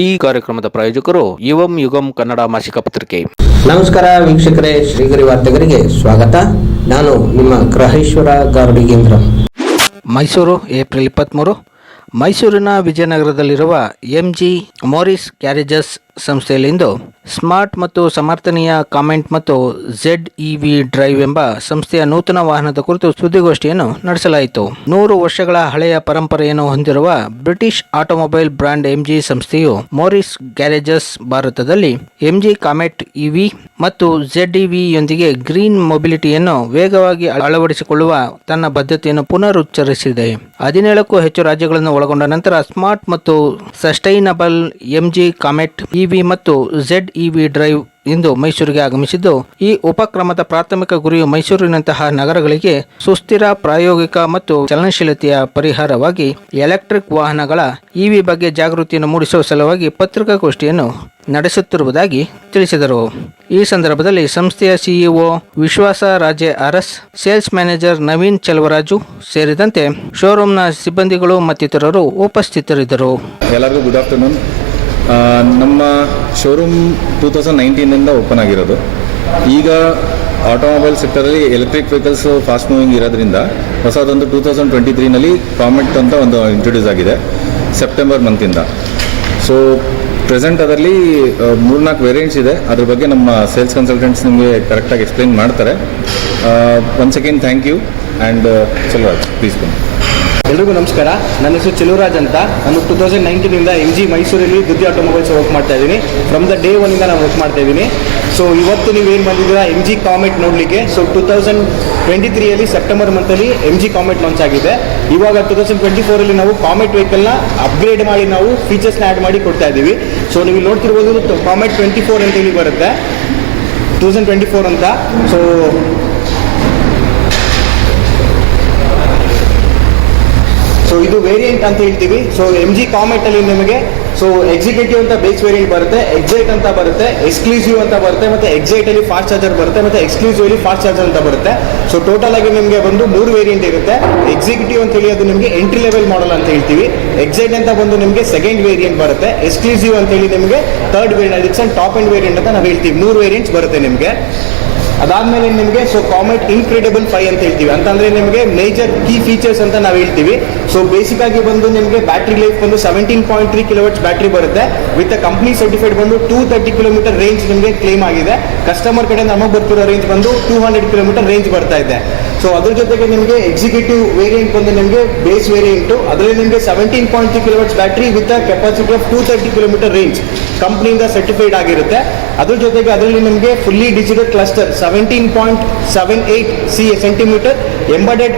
ಈ ಕಾರ್ಯಕ್ರಮದ ಪ್ರಾಯೋಜಕರು ಯುವಂ ಯುಗಂ ಕನ್ನಡ ಮಾಸಿಕ ಪತ್ರಿಕೆ. ನಮಸ್ಕಾರ ವೀಕ್ಷಕರೇ, ಶ್ರೀಗರಿ ವಾರ್ತೆಗರಿಗೆ ಸ್ವಾಗತ. ನಾನು ನಿಮ್ಮ ಗ್ರಹೇಶ್ವರ ಗಾರ್ಡಿಗೇಂದ್ರ. ಮೈಸೂರು ಏಪ್ರಿಲ್ 23. ಮೈಸೂರಿನ ವಿಜಯನಗರದಲ್ಲಿರುವ ಎಂಜಿ ಮೋರಿಸ್ ಗ್ಯಾರೇಜಸ್ ಸಂಸ್ಥೆಯಲ್ಲಿಂದು ಸ್ಮಾರ್ಟ್ ಮತ್ತು ಸಮರ್ಥನೀಯ ಕಾಮೆಂಟ್ ಮತ್ತು ZEV ಡ್ರೈವ್ ಎಂಬ ಸಂಸ್ಥೆಯ ನೂತನ ವಾಹನದ ಕುರಿತು ಸುದ್ದಿಗೋಷ್ಠಿಯನ್ನು ನಡೆಸಲಾಯಿತು. 100 ವರ್ಷಗಳ ಹಳೆಯ ಪರಂಪರೆಯನ್ನು ಹೊಂದಿರುವ ಬ್ರಿಟಿಷ್ ಆಟೋಮೊಬೈಲ್ ಬ್ರಾಂಡ್ ಎಂಜಿ ಸಂಸ್ಥೆಯು ಮೋರಿಸ್ ಗ್ಯಾರೇಜಸ್ ಭಾರತದಲ್ಲಿ ಎಂಜಿ ಕಾಮೆಟ್ EV ಮತ್ತು ZEV ಯೊಂದಿಗೆ ಗ್ರೀನ್ ಮೊಬಿಲಿಟಿಯನ್ನು ವೇಗವಾಗಿ ಅಳವಡಿಸಿಕೊಳ್ಳುವ ತನ್ನ ಬದ್ಧತೆಯನ್ನು ಪುನರುಚ್ಚರಿಸಿದೆ. 17ಕ್ಕೂ ಹೆಚ್ಚು ರಾಜ್ಯಗಳನ್ನು ಒಳಗೊಂಡ ನಂತರ ಸ್ಮಾರ್ಟ್ ಮತ್ತು ಸಸ್ಟೈನಬಲ್ ಎಂಜಿ ಕಾಮೆಟ್ EV ಮತ್ತು ZEV ಡ್ರೈವ್ ಇಂದು ಮೈಸೂರಿಗೆ ಆಗಮಿಸಿದ್ದು, ಈ ಉಪಕ್ರಮದ ಪ್ರಾಥಮಿಕ ಗುರಿಯು ಮೈಸೂರಿನಂತಹ ನಗರಗಳಿಗೆ ಸುಸ್ಥಿರ ಪ್ರಾಯೋಗಿಕ ಮತ್ತು ಚಲನಶೀಲತೆಯ ಪರಿಹಾರವಾಗಿ ಎಲೆಕ್ಟ್ರಿಕ್ ವಾಹನಗಳ EV ಬಗ್ಗೆ ಜಾಗೃತಿಯನ್ನು ಮೂಡಿಸುವ ಸಲುವಾಗಿ ಪತ್ರಿಕಾಗೋಷ್ಠಿಯನ್ನು ನಡೆಸುತ್ತಿರುವುದಾಗಿ ತಿಳಿಸಿದರು. ಈ ಸಂದರ್ಭದಲ್ಲಿ ಸಂಸ್ಥೆಯ CEO Vishwas Raje RS, sales manager Naveen Cheluvaraju ಸೇರಿದಂತೆ ಶೋರೂಮ್ನ ಸಿಬ್ಬಂದಿಗಳು ಮತ್ತಿತರರು ಉಪಸ್ಥಿತರಿದ್ದರು. ಎಲ್ಲರಿಗೂ ಗುಡ್ ಆಫ್ಟರ್ನೂನ್. ನಮ್ಮ ಶೋರೂಮ್ 2019 ಓಪನ್ ಆಗಿರೋದು. ಈಗ ಆಟೋಮೊಬೈಲ್ ಸೆಕ್ಟರಲ್ಲಿ ಎಲೆಕ್ಟ್ರಿಕ್ ವೆಹಿಕಲ್ಸ್ ಫಾಸ್ಟ್ ಮೂವಿಂಗ್ ಇರೋದ್ರಿಂದ ಹೊಸದೊಂದು 2023 ಕಾಮೆಟ್ ಅಂತ ಒಂದು ಇಂಟ್ರೊಡ್ಯೂಸ್ ಆಗಿದೆ ಸೆಪ್ಟೆಂಬರ್ ಮಂತಿಂದ. ಸೊ ಪ್ರೆಸೆಂಟ್ ಅದರಲ್ಲಿ 3-4 ವೇರಿಯಂಟ್ಸ್ ಇದೆ. ಅದ್ರ ಬಗ್ಗೆ ನಮ್ಮ ಸೇಲ್ಸ್ ಕನ್ಸಲ್ಟೆಂಟ್ಸ್ ನಿಮಗೆ ಕರೆಕ್ಟಾಗಿ ಎಕ್ಸ್ಪ್ಲೇನ್ ಮಾಡ್ತಾರೆ. Once again thank you and Cheluvaraj please ಬನ್ನಿ. ಎಲ್ರಿಗೂ ನಮಸ್ಕಾರ. ನನ್ನ ಹೆಸರು ಚೆಲುವರಾಜ್ ಅಂತ. ನಾನು 2019 MG ಮೈಸೂರಲ್ಲಿ ದುರ್ಗಿ ಆಟೋಮೊಬೈಲ್ಸ್ ವರ್ಕ್ ಮಾಡ್ತಾ ಇದ್ದೀನಿ. ಫ್ರಮ್ ದ ಡೇ 1 ನಾನು ವರ್ಕ್ ಮಾಡ್ತಾ ಇದ್ದೀನಿ. ಸೊ ಇವತ್ತು ನೀವೇನು ಬಂದಿದ್ದೀರಾ MG ಕಾಮೆಟ್ ನೋಡಲಿಕ್ಕೆ. ಸೊ 2023 ಸೆಪ್ಟೆಂಬರ್ ಮಂತಲ್ಲಿ MG ಕಾಮೆಟ್ ಲಾಂಚ್ ಆಗಿದೆ. ಇವಾಗ 2024 ನಾವು ಕಾಮೆಟ್ ವೆಹಿಕಲ್ನ ಅಪ್ಗ್ರೇಡ್ ಮಾಡಿ ನಾವು ಫೀಚರ್ಸ್ನ ಆ್ಯಡ್ ಮಾಡಿ ಕೊಡ್ತಾ ಇದ್ದೀವಿ. ಸೊ ನೀವು ನೋಡ್ತಿರ್ಬೋದು ಕಾಮೆಟ್ 24 ಅಂತ ಹೇಳಿ ಬರುತ್ತೆ, 2024 ಅಂತ. ಸೊ ಇದು ವೇರಿಯಂಟ್ ಅಂತ ಹೇಳ್ತೀವಿ. ಸೊ MG ಕಾಮೆಟ್ ಅಲ್ಲಿ ನಿಮಗೆ ಎಕ್ಸಿಕ್ಯೂಟಿವ್ ಅಂತ ಬೇಸ್ ವೇರಿಯಂಟ್ ಬರುತ್ತೆ, ಎಕ್ಸೈಟ್ ಅಂತ ಬರುತ್ತೆ, ಎಕ್ಸ್ಕ್ಲೂಸಿವ್ ಅಂತ ಬರುತ್ತೆ, ಮತ್ತೆ ಎಕ್ಸೈಟ್ ಅಲ್ಲಿ ಫಾಸ್ಟ್ ಚಾರ್ಜರ್ ಬರುತ್ತೆ, ಮತ್ತೆ ಎಕ್ಸ್ಕ್ಲೂಸಿವ್ ಅಲ್ಲಿ ಫಾಸ್ಟ್ ಚಾರ್ಜರ್ ಅಂತ ಬರುತ್ತೆ. ಸೊ ಟೋಟಲ್ ಆಗಿ ನಿಮಗೆ ಬಂದು 3 ವೇರಿಯಂಟ್ ಇರುತ್ತೆ. ಎಕ್ಸಿಕ್ಯೂಟಿವ್ ಅಂತ ಹೇಳಿ ಅದು ನಿಮಗೆ ಎಂಟ್ರಿ ಲೆವೆಲ್ ಮಾಡಲ್ ಅಂತ ಹೇಳ್ತೀವಿ. ಎಕ್ಸೈಟ್ ಅಂತ ಬಂದು ನಿಮಗೆ ಸೆಕೆಂಡ್ ವೇರಿಯಂಟ್ ಬರುತ್ತೆ. ಎಕ್ಸ್ಕ್ಲೂಸಿವ್ ಅಂತ ಹೇಳಿ ನಿಮಗೆ ಥರ್ಡ್ ವೇರಿಯಂಟ್, ಅದಕ್ಕೆ ಟಾಪ್ ಎಂಡ್ ವೇರಿಯಂಟ್ ಅಂತ ನಾವು ಹೇಳ್ತೀವಿ. 3 ವೇರಿಯಂಟ್ಸ್ ಬರುತ್ತೆ ನಿಮಗೆ. ಅದಾದ್ಮೇಲೆ ನಿಮಗೆ ಕಾಮೆಟ್ ಇನ್ಕ್ರೆಡಿಬಲ್ 5 ಅಂತ ಹೇಳ್ತೀವಿ. ಅಂತಂದ್ರೆ ನಿಮಗೆ ಮೇಜರ್ ಕೀ ಫೀಚರ್ಸ್ ಅಂತ ನಾವು ಹೇಳ್ತೀವಿ. ಸೊ ಬೇಸಿಕ್ ಆಗಿ ಬಂದು ನಿಮಗೆ ಬ್ಯಾಟ್ರಿ ಲೈಫ್ ಬಂದು 17.3 kW ಬ್ಯಾಟ್ರಿ ಬರುತ್ತೆ. ವಿತ್ ಕಂಪ್ನಿ ಸರ್ಟಿಫೈಡ್ ಬಂದು 230 km ರೇಂಜ್ ನಿಮಗೆ ಕ್ಲೇಮ್ ಆಗಿದೆ. ಕಸ್ಟಮರ್ ಕಡೆ ನಮಗೆ ಬರ್ತಿರೋ ರೇಂಜ್ ಬಂದು 200 km ರೇಂಜ್ ಬರ್ತಾ ಇದೆ. ಸೊ ಅದ್ರ ಜೊತೆಗೆ ನಿಮಗೆ ಎಕ್ಸಿಕ್ಯೂಟಿವ್ ವೇರಿಯಂಟ್ ಬಂದು ನಿಮಗೆ ಬೇಸ್ ವೇರಿಯಂಟ್, ಅದರಲ್ಲಿ ನಿಮಗೆ 17.3 kW battery with capacity of 230 km range ಕಂಪ್ನಿಯಿಂದ ಸರ್ಟಿಫೈಡ್ ಆಗಿರುತ್ತೆ. ಅದ್ರ ಜೊತೆಗೆ ಅದರಲ್ಲಿ ನಿಮಗೆ fully digital cluster 17.78 centimetre embedded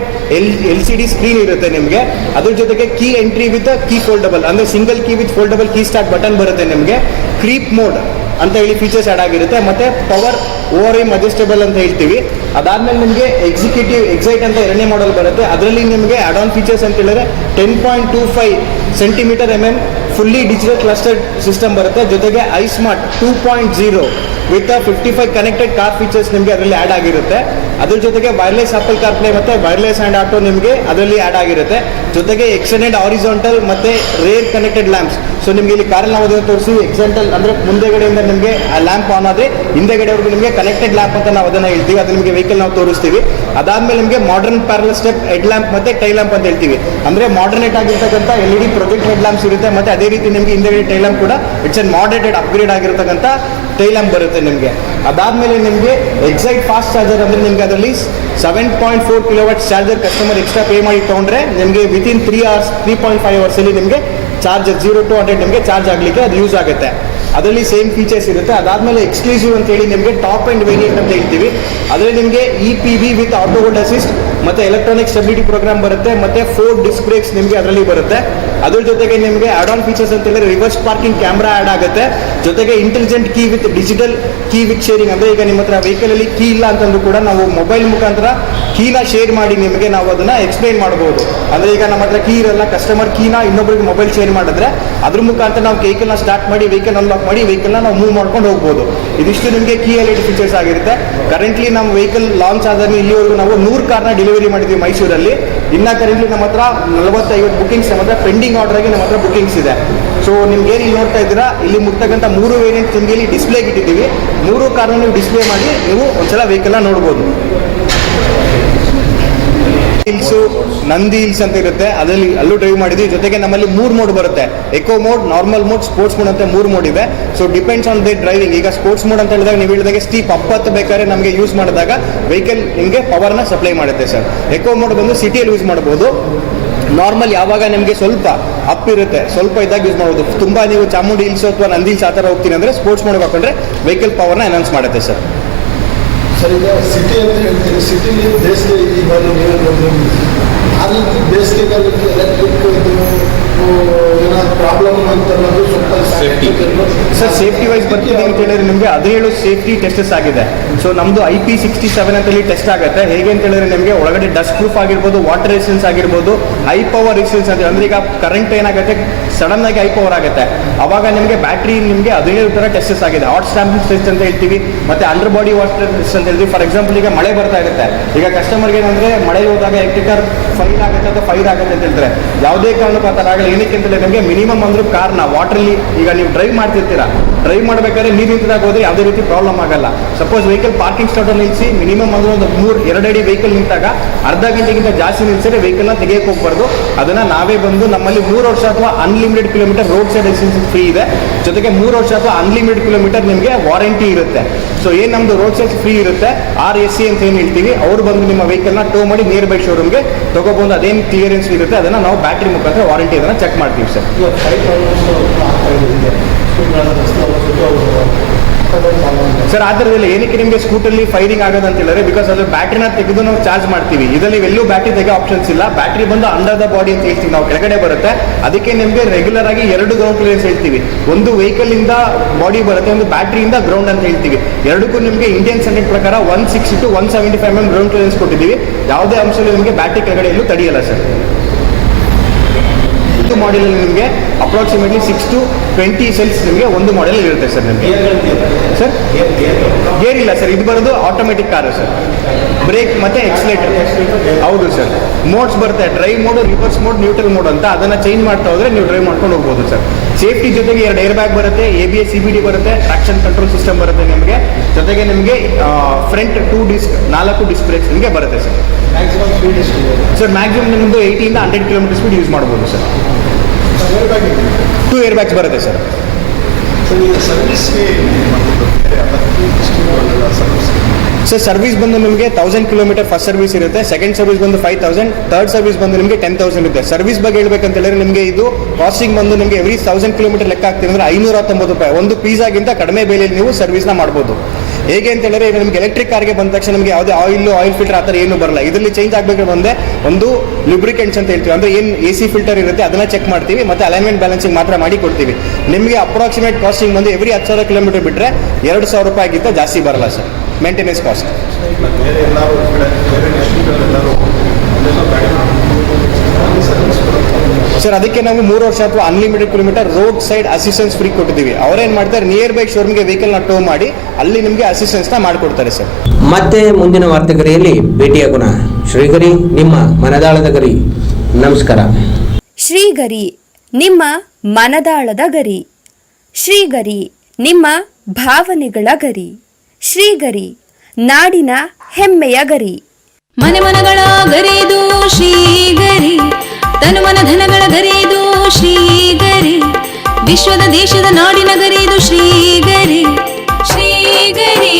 LCD screen ಇರುತ್ತೆ ನಿಮಗೆ. ಅದ್ರ ಜೊತೆಗೆ key entry with key foldable, ಅಂದ್ರೆ single key with foldable key start button ಬರುತ್ತೆ ನಿಮಗೆ. ಕ್ರೀಪ್ ಮೋಡ್ ಅಂತ ಹೇಳಿ ಫೀಚರ್ಸ್ ಆ್ಯಡ್ ಆಗಿರುತ್ತೆ. ಮತ್ತೆ ಪವರ್ ಓವರ್ ಅಡ್ಜಸ್ಟಬಲ್ ಅಂತ ಹೇಳ್ತೀವಿ. ಅದಾದ್ಮೇಲೆ ನಿಮಗೆ ಎಕ್ಸಿಕ್ಯೂಟಿವ್ ಎಕ್ಸೈಟ್ ಅಂತ 2ನೇ ಮಾಡೆಲ್ ಬರುತ್ತೆ. ಅದರಲ್ಲಿ ನಿಮಗೆ ಆಡ್ ಆನ್ ಫೀಚರ್ಸ್ ಅಂತ ಹೇಳಿದ್ರೆ 10.25 centimetre fully digital clustered system ಬರುತ್ತೆ. ಜೊತೆಗೆ iSmart 2.0 with 55 connected car features ನಿಮಗೆ ಅದರಲ್ಲಿ ಆ್ಯಡ್ ಆಗಿರುತ್ತೆ. ಅದ್ರ ಜೊತೆಗೆ ವೈರ್ಲೆಸ್ ಆಪಲ್ ಕಾರ್ಪ್ಲೇ ಮತ್ತೆ ವೈರ್ಲೆಸ್ ಆ್ಯಂಡ್ ಆಟೋ ನಿಮಗೆ ಅದರಲ್ಲಿ ಆ್ಯಡ್ ಆಗಿರುತ್ತೆ. ಜೊತೆಗೆ ಎಕ್ಸ್ಟೆಂಡೆಡ್ ಹಾರಿಜಾಂಟಲ್ ಮತ್ತೆ ರೇರ್ ಕನೆಕ್ಟೆಡ್ ಲ್ಯಾಂಪ್ಸ್. ಸೊ ನಿಮಗೆ ಇಲ್ಲಿ ಕಾರಲ್ಲಿ ನಾವು ಅದನ್ನು ತೋರಿಸಿ ಎಕ್ಸೆಂಟಲ್ ಅಂದ್ರೆ ಮುಂದೆಗಡೆಯಿಂದ ನಿಮಗೆ ಆ ಲ್ಯಾಂಪ್ ಆನ್ ಆದರೆ ಹಿಂದೆಗಡೆವರೆಗೂ ನಿಮಗೆ ಕನೆಕ್ಟೆಡ್ ಲ್ಯಾಂಪ್ ಅಂತ ನಾವು ಅದನ್ನು ಹೇಳ್ತೀವಿ. ಅದು ನಿಮಗೆ ವೆಹಿಕಲ್ ನಾವು ತೋರಿಸ್ತೀವಿ. ಅದಾದ್ಮೇಲೆ ನಿಮಗೆ modern parallel step head lamp ಮತ್ತೆ ಟೈ ಲ್ಯಾಂಪ್ ಅಂತ ಹೇಳ್ತೀವಿ. ಅಂದ್ರೆ ಮಾಡರ್ನೇಟ್ ಆಗಿರ್ತಕ್ಕಂಥ LED ಪ್ರೊಜೆಕ್ಟ್ ಹೆಡ್ ಲ್ಯಾಂಪ್ಸ್ ಇರುತ್ತೆ. ಮತ್ತೆ ಅದೇ ರೀತಿ ನಿಮಗೆ ಹಿಂದೆಗಡೆ ಟೈ ಲ್ಯಾಂಪ್ ಕೂಡ ಇಟ್ಸ್ ಅನ್ ಮಾಡರೇಟೆಡ್ ಅಪ್ಗ್ರೇಡ್ ಆಗಿರ್ತಕ್ಕಂಥ ಟೈ ಲ್ಯಾಂಪ್ ಬರುತ್ತೆ ನಿಮಗೆ. ಅದಾದ್ಮೇಲೆ ನಿಮಗೆ ಎಕ್ಸೈಟ್ ಫಾಸ್ಟ್ ಚಾರ್ಜರ್ ಅಂದ್ರೆ ನಿಮಗೆ ಅದರಲ್ಲಿ 7.4 kW charger customer extra pay ಮಾಡಿ ತಗೊಂಡ್ರೆ ನಿಮಗೆ ವಿತಿನ್ 3.5 hours ಅಲ್ಲಿ ನಿಮಗೆ ಚಾರ್ಜರ್ 0 to 100 ನಿಮಗೆ ಚಾರ್ಜ್ ಆಗಲಿಕ್ಕೆ ಅದು ಯೂಸ್ ಆಗುತ್ತೆ. ಅದರಲ್ಲಿ ಸೇಮ್ ಫೀಚರ್ಸ್ ಇರುತ್ತೆ. ಅದಾದ್ಮೇಲೆ ಎಕ್ಸ್ಕ್ಲೂಸಿವ್ ಅಂತ ಹೇಳಿ ನಿಮಗೆ ಟಾಪ್ ಎಂಡ್ ವೇರಿಯಂಟ್ ಅಂತ ಹೇಳ್ತೀವಿ. ಅದರಲ್ಲಿ ನಿಮಗೆ EPB with auto hold assist ಮತ್ತೆ ಎಲೆಕ್ಟ್ರಾನಿಕ್ ಸ್ಟೆಬಿಲಿಟಿ ಪ್ರೋಗ್ರಾಮ್ ಬರುತ್ತೆ. ಮತ್ತೆ 4 ಡಿಸ್ಕ್ ಬ್ರೇಕ್ಸ್ ನಿಮಗೆ ಅದರಲ್ಲಿ ಬರುತ್ತೆ. ಅದ್ರ ಜೊತೆಗೆ ನಿಮಗೆ ಆಡ್ ಆನ್ ಫೀಚರ್ಸ್ ಅಂತ ಹೇಳಿದ್ರೆ ರಿವರ್ಸ್ ಪಾರ್ಕಿಂಗ್ ಕ್ಯಾಮ್ರಾ ಆ್ಯಡ್ ಆಗುತ್ತೆ. ಜೊತೆಗೆ intelligent key with digital key with sharing. ಅಂದ್ರೆ ಈಗ ನಿಮ್ಮ ಹತ್ರ ವೆಹಿಕಲ್ ಅಲ್ಲಿ ಕೀ ಇಲ್ಲ ಅಂತಂದ್ರೂ ಕೂಡ ನಾವು ಮೊಬೈಲ್ ಮುಖಾಂತರ ಕೀನ ಶೇರ್ ಮಾಡಿ ನಿಮಗೆ ನಾವು ಅದನ್ನ ಎಕ್ಸ್ಪ್ಲೈನ್ ಮಾಡಬಹುದು. ಅಂದ್ರೆ ಈಗ ನಮ್ಮ ಹತ್ರ ಕೀ ಇರಲ್ಲ, ಕಸ್ಟಮರ್ ಕೀನ ಇನ್ನೊಬ್ಬರಿಗೆ ಮೊಬೈಲ್ ಶೇರ್ ಮಾಡಿದ್ರೆ ಅದ್ರ ಮುಖಾಂತರ ನಾವು ವೆಹಿಕಲ್ನ ಸ್ಟಾರ್ಟ್ ಮಾಡಿ ವೆಹಿಕಲ್ ಅನ್ಲಾಕ್ ಮಾಡಿ ವೆಹಿಕಲ್ನ ನಾವು ಮೂವ್ ಮಾಡ್ಕೊಂಡು ಹೋಗ್ಬೋದು. ಇದಿಷ್ಟು ನಿಮಗೆ ಕೀ LED ಫೀಚರ್ಸ್ ಆಗಿರುತ್ತೆ. ಕರೆಂಟ್ಲಿ ನಮ್ಮ ವೆಹಿಕಲ್ ಲಾಂಚ್ ಆದ್ರೆ ಇಲ್ಲಿವರೆಗೂ ನಾವು 100 ಕಾರ್ನ ಡೆಲಿವರಿ ಮಾಡಿದ್ವಿ ಮೈಸೂರಲ್ಲಿ. ಇನ್ನ ಕರೆಂಟ್ಲಿ ನಮ್ಮ ಹತ್ರ 40-50 ಬುಕಿಂಗ್ಸ್ ನಮ್ಮ ಹತ್ರ ಪೆಂಡಿಂಗ್ ಆರ್ಡರ್ ಆಗಿ ನಮ್ಮ ಹತ್ರ ಬುಕಿಂಗ್ಸ್ ಇದೆ. ಸೊ ಸೊ ನಿಮ್ಗೆ ಏನು ನೋಡ್ತಾ ಇದ್ದೀರಾ ಇಲ್ಲಿ ಮುಟ್ತಕ್ಕಂಥ 3 ವೇರಿಯಂಟ್ ನಿಮಗೆ ಇಲ್ಲಿ ಡಿಸ್ಪ್ಲೇಗೆ ಇಟ್ಟಿದ್ದೀವಿ. 3 ಕಾರ್ನ ನೀವು ಡಿಸ್ಪ್ಲೇ ಮಾಡಿ ನೀವು ಒಂದ್ಸಲ ವೆಹಿಕಲ್ನ ನೋಡ್ಬೋದು. ಹಿಲ್ಸು, ನಂದಿ ಹಿಲ್ಸ್ ಅಂತ ಇರುತ್ತೆ, ಅದರಲ್ಲಿ ಅಲ್ಲೂ ಡ್ರೈವ್ ಮಾಡಿದ್ವಿ. ಜೊತೆಗೆ ನಮ್ಮಲ್ಲಿ 3 ಮೋಡ್ ಬರುತ್ತೆ, eco mode, normal mode, sports mode ಅಂತ 3 ಮೋಡ್ ಇದೆ. So depends on the driving. ಈಗ ಸ್ಪೋರ್ಟ್ಸ್ ಮೋಡ್ ಅಂತ ಹೇಳಿದಾಗ ನೀವು ಹೇಳಿದಾಗ ಸ್ಟೀಪ್ ಅಪ್ ಬೇಕಾದ್ರೆ ನಮಗೆ ಯೂಸ್ ಮಾಡಿದಾಗ ವೆಹಿಕಲ್ ನಿಮಗೆ ಪವರ್ನ ಸಪ್ಲೈ ಮಾಡುತ್ತೆ ಸರ್. ಎಕೋ ಮೋಡ್ ಬಂದು ಸಿಟಿಯಲ್ಲಿ ಯೂಸ್ ಮಾಡ್ಬೋದು. ನಾರ್ಮಲ್ ಯಾವಾಗ ನಿಮಗೆ ಸ್ವಲ್ಪ ಅಪ್ ಇರುತ್ತೆ, ಸ್ವಲ್ಪ ಇದ್ದಾಗ ಯೂಸ್ ಮಾಡ್ಬೋದು. ತುಂಬ ನೀವು ಚಾಮುಂಡಿ ಹಿಲ್ಸ್ ಅಥವಾ ನಂದಿ ಹಿಲ್ಸ್ ಆ ಥರ ಹೋಗ್ತೀನಿ ಅಂದರೆ ಸ್ಪೋರ್ಟ್ಸ್ ಮೋಡ್ ಹಾಕೊಂಡ್ರೆ ವೆಹಿಕಲ್ ಪವರ್ನ ಎನ್ಹಾನ್ಸ್ ಮಾಡುತ್ತೆ ಸರ್. ಸರ್, ಈಗ ಸಿಟಿ ಅಂತ ಹೇಳ್ತೀವಿ, ಸಿಟಿಲಿ ಬೇಸಿಗೆ ಇವಾಗ ನೀವೇ ನೋಡಿದ್ರೆ ಆ ರೀತಿ ಬೇಸಿಗೆಗಾಲಕ್ಕೆ ಎಲೆಕ್ಟ್ರಿಕ್ ಏನಾದ್ರು ಪ್ರಾಬ್ಲಮ್ ಅಂತ ಅನ್ನೋದು ಸ್ವಲ್ಪ ಸರ್ ಸೇಫ್ಟಿ ವೈಸ್ ಬರ್ತಿದೆ ಅಂತ ಹೇಳಿದ್ರೆ ನಿಮಗೆ 17 ಸೇಫ್ಟಿ ಟೆಸ್ಟಸ್ ಆಗಿದೆ. ಸೊ ನಮ್ಮದು IP67 ಅಂತೇಳಿ ಟೆಸ್ಟ್ ಆಗುತ್ತೆ. ಹೇಗೆ ಅಂತ ಹೇಳಿದ್ರೆ ನಿಮಗೆ ಒಳಗಡೆ ಡಸ್ಟ್ ಪ್ರೂಫ್ ಆಗಿರ್ಬೋದು, ವಾಟರ್ ರೆಸಿಸ್ಟೆನ್ಸ್ ಆಗಿರ್ಬೋದು, ಹೈ ಪವರ್ ರೆಸಿಸ್ಟೆನ್ಸ್ ಅಂತ ಅಂದರೆ ಈಗ ಕರೆಂಟ್ ಏನಾಗುತ್ತೆ ಸಡನ್ ಆಗಿ ಹೈ ಪವರ್ ಆಗುತ್ತೆ, ಅವಾಗ ನಿಮಗೆ ಬ್ಯಾಟ್ರಿ ನಿಮಗೆ 17 ಥರ ಟೆಸ್ಟಸ್ ಆಗಿದೆ. ಹಾಟ್ ಸ್ಟ್ಯಾಂಪಿಂಗ್ ಟೆಸ್ಟ್ ಅಂತ ಹೇಳ್ತೀವಿ, ಮತ್ತು ಅಂಡರ್ ಬಾಡಿ ವಾಟರ್ ಟೆಸ್ಟ್ ಅಂತ ಹೇಳ್ತೀವಿ. ಫಾರ್ ಎಕ್ಸಾಂಪಲ್ ಈಗ ಮಳೆ ಬರ್ತಾ ಇರುತ್ತೆ, ಈಗ ಕಸ್ಟಮರ್ಗೆ ಏನಂದರೆ ಮಳೆ ಹೋದಾಗ ಎಲೆಕ್ಟ್ರಿಕಲ್ ಫೈರ್ ಆಗುತ್ತೆ ಅಥವಾ ಫೈರ್ ಆಗುತ್ತೆ ಅಂತ ಹೇಳ್ತಾರೆ. ಯಾವುದೇ ಕಾರಣಕ್ಕೂ ಆ ಥರ ಆಗಲ್ಲ. ಏನಕ್ಕೆ ಅಂತ ಹೇಳಿದ್ರೆ ನಿಮಗೆ ಮಿನಿಮಮ್ ಅಂದ್ರೂ ಕಾರ್ನ ವಾಟ್ರಲ್ಲಿ ಈಗ ನೀವು ಡ್ರೈವ್ ಮಾಡ್ತಿರ್ತೀರಾ, ಡ್ರೈವ್ ಮಾಡಬೇಕಾದ್ರೆ ನೀರು ನಿಂತಿದಾಗ ಹೋದ್ರೆ ಯಾವುದೇ ರೀತಿ ಪ್ರಾಬ್ಲಮ್ ಆಗಲ್ಲ. ಸಪೋಸ್ ವೆಹಿಕಲ್ ಪಾರ್ಕಿಂಗ್ ಸ್ಟಾಟಲ್ಲಿ ನಿಲ್ಲಿಸಿ ಮಿನಿಮಮ್ ಅಂದ್ರೆ ಒಂದು 2 ಅಡಿ ವೆಹಿಕಲ್ ನಿಂತಾಗ ಅರ್ಧ ಗಂಟೆಗಿಂತ ಜಾಸ್ತಿ ನಿಲ್ಲಿಸಿದ್ರೆ ವೆಹಿಕಲ್ನ ತೆಗೆಯಕ್ಕೆ ಹೋಗ್ಬಾರ್ದು. ಅದನ್ನು ನಾವೇ ಬಂದು ನಮ್ಮಲ್ಲಿ 3 ವರ್ಷ ಅಥವಾ unlimited kilometre roadside licence free ಇದೆ. ಜೊತೆಗೆ 3 ವರ್ಷ ಅಥವಾ ಅನ್ಲಿಮಿಟೆಡ್ ಕಿಲೋಮೀಟರ್ ನಿಮಗೆ ವಾರಂಟಿ ಇರುತ್ತೆ. ಸೊ ಏನು ನಮ್ಮದು ರೋಡ್ ಸೈಡ್ ಫ್ರೀ ಇರುತ್ತೆ, RSC ಅಂತ ಏನು ಹೇಳ್ತೀವಿ, ಅವ್ರು ಬಂದು ನಿಮ್ಮ ವೆಹಿಕಲ್ನ ಟೋ ಮಾಡಿ ನಿಯರ್ ಬೈ ಶೋರೂಮ್ಗೆ ತಗೊಬಂದು ಅದೇನು ಕ್ಲಿಯರೆನ್ಸ್ ಇರುತ್ತೆ ಅದನ್ನು ನಾವು ಬ್ಯಾಟ್ರಿ ಮುಖಾಂತರ ವಾರಂಟಿ ಅದನ್ನು ಚೆಕ್ ಮಾಡ್ತೀವಿ ಸರ್. ಸರ್ ಆ ಥರದಲ್ಲಿ ಏನಕ್ಕೆ ನಿಮಗೆ ಸ್ಕೂಟರ್ಲಿ ಫೈರಿಂಗ್ ಆಗೋದು ಅಂತ ಹೇಳಿದ್ರೆ ಬಿಕಾಸ್ ಅದು ಬ್ಯಾಟ್ರಿನ ತೆಗೆದು ನಾವು ಚಾರ್ಜ್ ಮಾಡ್ತೀವಿ. ಇದರಲ್ಲಿ ಎಲ್ಲೂ ಬ್ಯಾಟ್ರಿ ತೆಗೋ ಆಪ್ಷನ್ಸ್ ಇಲ್ಲ. ಬ್ಯಾಟ್ರಿ ಬಂದು ಅಂಡರ್ ದ ಬಾಡಿ ಅಂತ ಹೇಳ್ತೀವಿ ನಾವು, ಕೆಳಗಡೆ ಬರುತ್ತೆ. ಅದಕ್ಕೆ ನಿಮಗೆ ರೆಗ್ಯುಲರ್ ಆಗಿ 2 ಗ್ರೌಂಡ್ ಕ್ಲಿಯರೆನ್ಸ್ ಹೇಳ್ತೀವಿ. ಒಂದು ವೆಹಿಕಲ್ ಇಂದ ಬಾಡಿ ಬರುತ್ತೆ, ಒಂದು ಬ್ಯಾಟ್ರಿಯಿಂದ ಗ್ರೌಂಡ್ ಅಂತ ಹೇಳ್ತೀವಿ. ಎರಡಕ್ಕೂ ನಿಮಗೆ ಇಂಡಿಯನ್ ಸ್ಟ್ಯಾಂಡರ್ಡ್ ಪ್ರಕಾರ 160 to 175 mm ಗ್ರೌಂಡ್ ಕ್ಲಿಯರೆನ್ಸ್ ಕೊಟ್ಟಿದ್ದೀವಿ. ಯಾವುದೇ ಅಂಶದಲ್ಲಿ ನಿಮಗೆ ಬ್ಯಾಟ್ರಿ ಕೆಳಗಡೆ ಎಲ್ಲೂ ತಡೆಯಲ್ಲ ಸರ್. ಮಾಡೆಲಲ್ಲಿ ನಿಮಗೆ ಅಪ್ರಾಕ್ಸಿಮೇಟ್ಲಿ 6 to 20 ಸೆಲ್ಸ್ ನಿಮಗೆ ಒಂದು ಮಾಡೆಲ್ ಇರುತ್ತೆ ಸರ್. ನಿಮಗೆ ಸರ್ ಗೇರ್ ಇಲ್ಲ ಸರ್, ಇದು ಬರೋದು ಆಟೋಮೆಟಿಕ್ ಕಾರು ಸರ್. ಬ್ರೇಕ್ ಮತ್ತೆ ಎಕ್ಸಲೇಟರ್. ಹೌದು ಸರ್. ಮೋಡ್ಸ್ ಬರುತ್ತೆ, drive mode, reverse mode, neutral mode ಅಂತ. ಅದನ್ನು ಚೇಂಜ್ ಮಾಡ್ತಾ ಹೋದ್ರೆ ನೀವು ಡ್ರೈವ್ ಮಾಡ್ಕೊಂಡು ಹೋಗ್ಬೋದು ಸರ್. ಸೇಫ್ಟಿ ಜೊತೆಗೆ 2 ಏರ್ ಬ್ಯಾಗ್ ಬರುತ್ತೆ, ABS CBD ಬರುತ್ತೆ, ಟ್ರಾಕ್ಷನ್ ಕಂಟ್ರೋಲ್ ಸಿಸ್ಟಮ್ ಬರುತ್ತೆ ನಿಮಗೆ. ಜೊತೆಗೆ ನಿಮಗೆ ಫ್ರಂಟ್ 2 ಡಿಸ್ಕ್ 4 ಡಿಸ್ಕ್ ಬ್ರೇಕ್ಸ್ ನಿಮಗೆ ಬರುತ್ತೆ ಸರ್. ಸರ್ ಮ್ಯಾಕ್ಸಿಮಮ್ ನಿಮ್ಮದು 80 ಇಂದ 100 km ಸ್ಪೀಡ್ ಯೂಸ್ ಮಾಡ್ಬೋದು ಸರ್. 2 ಏರ್ ಬ್ಯಾಗ್ಸ್ ಬರುತ್ತೆ ಸರ್. ಸರ್ ಸರ್ವಿಸ್ ಬಂದು ನಿಮಗೆ 1000 km ಫಸ್ಟ್ ಸರ್ವಿಸ್ ಇರುತ್ತೆ, ಸೆಕೆಂಡ್ ಸರ್ವಿಸ್ ಬಂದು 5000, ಥರ್ಡ್ ಸರ್ವಿಸ್ ಬಂದು ನಿಮಗೆ 10,000 ಇರುತ್ತೆ. ಸರ್ವಿಸ್ ಬಗ್ಗೆ ಹೇಳ್ಬೇಕಂತ ಹೇಳಿದ್ರೆ ನಿಮಗೆ ಇದು ಕಾಸ್ಟಿಂಗ್ ಬಂದು ನಿಮಗೆ ಎವ್ರಿ 1000 km ಲೆಕ್ಕ ಆಗ್ತಿದೆ ಅಂದರೆ 519 ರೂಪಾಯಿ. ಒಂದು ಪಿಜ್ಜಾಗಿಂತ ಕಡಿಮೆ ಬೆಲೆಯಲ್ಲಿ ನೀವು ಸರ್ವಿಸ್ನ ಮಾಡ್ಬೋದು. ಹೇಗೆ ಅಂತ ಹೇಳಿದ್ರೆ ಈಗ ನಿಮಗೆ ಎಲೆಕ್ಟ್ರಿಕ್ ಕಾರ್ಗೆ ಬಂದ ತಕ್ಷಣ ನಿಮಗೆ ಯಾವುದೇ ಆಯಿಲ್ ಫಿಲ್ಟರ್ ಆ ಥರ ಏನು ಬರಲ್ಲ. ಇದರಲ್ಲಿ ಚೇಂಜ್ ಆಗಬೇಕಾದ್ರೆ ಒಂದು ಲುಬ್ರಿಕೆಂಟ್ಸ್ ಅಂತ ಹೇಳ್ತೀವಿ, ಅಂದರೆ ಏನು AC ಫಿಲ್ಟರ್ ಇರುತ್ತೆ ಅದನ್ನು ಚೆಕ್ ಮಾಡ್ತೀವಿ, ಮತ್ತು ಅಲೈನ್ಮೆಂಟ್ ಬ್ಯಾಲೆನ್ಸಿಂಗ್ ಮಾತ್ರ ಮಾಡಿ ಕೊಡ್ತೀವಿ. ನಿಮಗೆ ಅಪ್ರಾಕ್ಸಿಮೇಟ್ ಕಾಸ್ಟಿಂಗ್ ಬಂದು ಎವ್ರಿ 10,000 km ಬಿಟ್ಟರೆ 2,000 ರೂಪಾಯಿಗಿಂತ ಜಾಸ್ತಿ ಬರಲ್ಲ ಸರ್ ಮೇಂಟೆನೆನ್ಸ್ ಕಾಸ್ಟ್. ಸರ್ ಅದಕ್ಕೆ ನಾವು 3 ವರ್ಷ ಅಥವಾ unlimited kilometre road side assistance free ಕೊಟ್ಟಿದ್ದೀವಿ. ಅವ್ರೇನು ಮಾಡ್ತಾರೆ, ನಿಯರ್ ಬೈ ಶೋರೂಮ್ಗೆ ವೆಹಿಕಲ್ನ ಟೋ ಮಾಡಿ ಅಲ್ಲಿ ನಿಮಗೆ ಅಸಿಸ್ಟೆನ್ಸ್ನ ಮಾಡಿಕೊಡ್ತಾರೆ ಸರ್. ಮತ್ತೆ ಮುಂದಿನ ವಾರ್ತೆಗರಿಯಲ್ಲಿ ಭೇಟಿಯಾಗೋಣ. ಶ್ರೀಗರಿ, ನಿಮ್ಮ ಮನದಾಳದ ಗರಿ. ನಮಸ್ಕಾರ. ಶ್ರೀಗರಿ, ನಿಮ್ಮ ಮನದಾಳದ ಗರಿ. ಶ್ರೀಗರಿ, ನಿಮ್ಮ ಭಾವನೆಗಳ ಗರಿ. ಶ್ರೀಗರಿ, ನಾಡಿನ ಹೆಮ್ಮೆಯ ಗರಿ. ಮನೆ ಮನಗಳ ಗರಿದು ಶ್ರೀಗರಿ, ತನು ಮನ ಧನಗಳ ಗರಿದು ಶ್ರೀಗರಿ, ವಿಶ್ವದ ದೇಶದ ನಾಡಿನ ಗರಿದು ಶ್ರೀಗರಿ. ಶ್ರೀಗರಿ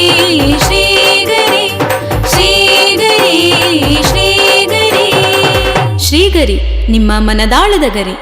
ಶ್ರೀಗರಿ ಶ್ರೀಗರಿ ಶ್ರೀಗರಿ ಶ್ರೀಗರಿ, ನಿಮ್ಮ ಮನದಾಳದ ಗರಿ.